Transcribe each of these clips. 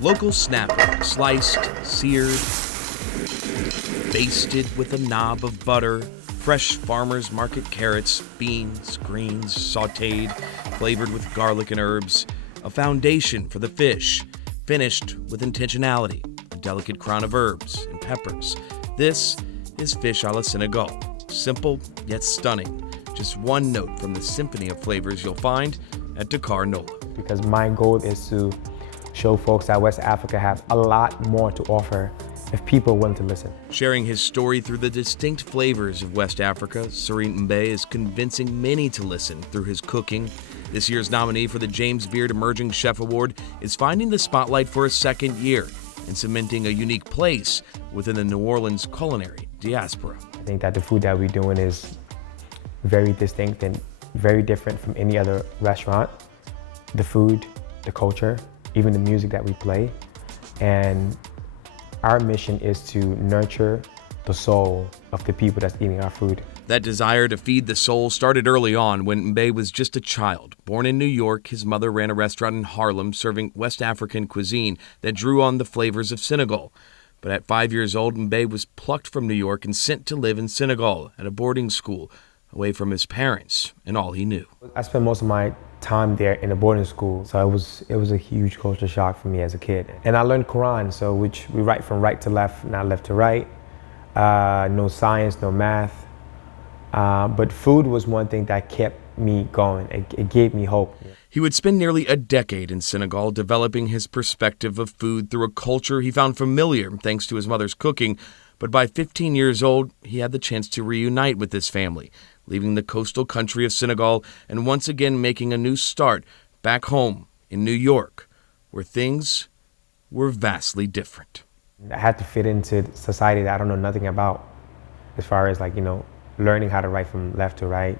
Local snapper, sliced, seared, basted with a knob of butter, fresh farmers market carrots, beans, greens, sautéed, flavored with garlic and herbs, a foundation for the fish, finished with intentionality, a delicate crown of herbs and peppers. This is fish a la Senegal, simple yet stunning. Just one note from the symphony of flavors you'll find at Dakar Nola. Because my goal is to show folks that West Africa have a lot more to offer if people are willing to listen. Sharing his story through the distinct flavors of West Africa, Serene Mbe is convincing many to listen through his cooking. This year's nominee for the James Beard Emerging Chef Award is finding the spotlight for a second year and cementing a unique place within the New Orleans culinary diaspora. I think that the food that we're doing is very distinct and very different from any other restaurant. The food, the culture, even the music that we play. And our mission is to nurture the soul of the people that's eating our food. That desire to feed the soul started early on when Mbe was just a child. Born in New York, his mother ran a restaurant in Harlem serving West African cuisine that drew on the flavors of Senegal. But at 5 years old, Mbe was plucked from New York and sent to live in Senegal at a boarding school, away from his parents and all he knew. I spent most of my time there in a boarding school, so it was a huge culture shock for me as a kid. And I learned Quran, so which we write from right to left, not left to right. No science, no math. But food was one thing that kept me going. It gave me hope. He would spend nearly a decade in Senegal developing his perspective of food through a culture he found familiar thanks to his mother's cooking. But by 15 years old, he had the chance to reunite with his family, leaving the coastal country of Senegal and once again making a new start back home in New York, where things were vastly different. I had to fit into society that I don't know nothing about, as far as learning how to write from left to right,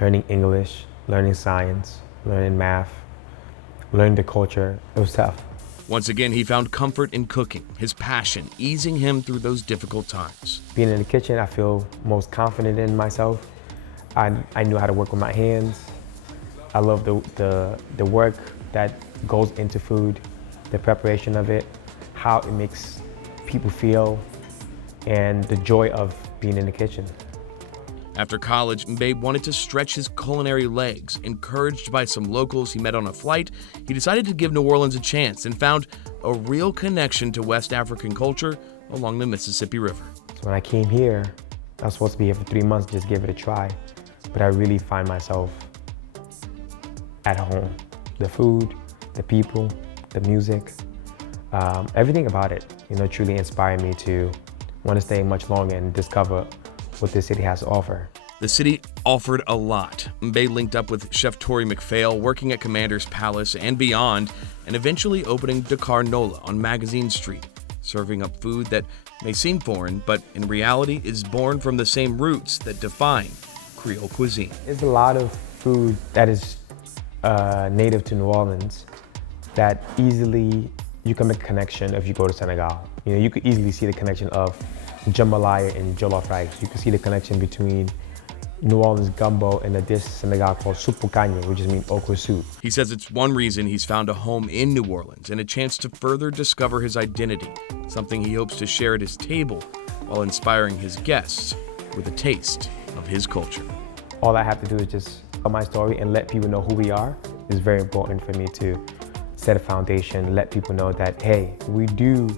learning English, learning science, learning math, learning the culture. It was tough. Once again, he found comfort in cooking, his passion easing him through those difficult times. Being in the kitchen, I feel most confident in myself. I knew how to work with my hands. I love the work that goes into food, the preparation of it, how it makes people feel, and the joy of being in the kitchen. After college, Mbe wanted to stretch his culinary legs. Encouraged by some locals he met on a flight, he decided to give New Orleans a chance and found a real connection to West African culture along the Mississippi River. So when I came here, I was supposed to be here for 3 months, just give it a try. But I really find myself at home. The food, the people, the music, everything about it, truly inspired me to want to stay much longer and discover what this city has to offer. The city offered a lot. Mbe linked up with Chef Tori McPhail, working at Commander's Palace and beyond, and eventually opening Dakar Nola on Magazine Street, serving up food that may seem foreign, but in reality is born from the same roots that define Creole cuisine. There's a lot of food that is native to New Orleans that easily you can make a connection if you go to Senegal. You could easily see the connection of jambalaya and jollof rice. You can see the connection between New Orleans gumbo and a dish in Senegal called soupe kanye, which means okra soup. He says it's one reason he's found a home in New Orleans and a chance to further discover his identity, something he hopes to share at his table while inspiring his guests with a taste of his culture. All I have to do is just tell my story and let people know who we are. It's very important for me to set a foundation, let people know that, hey, we do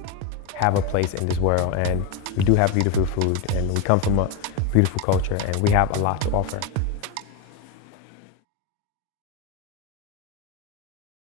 have a place in this world and we do have beautiful food and we come from a beautiful culture and we have a lot to offer.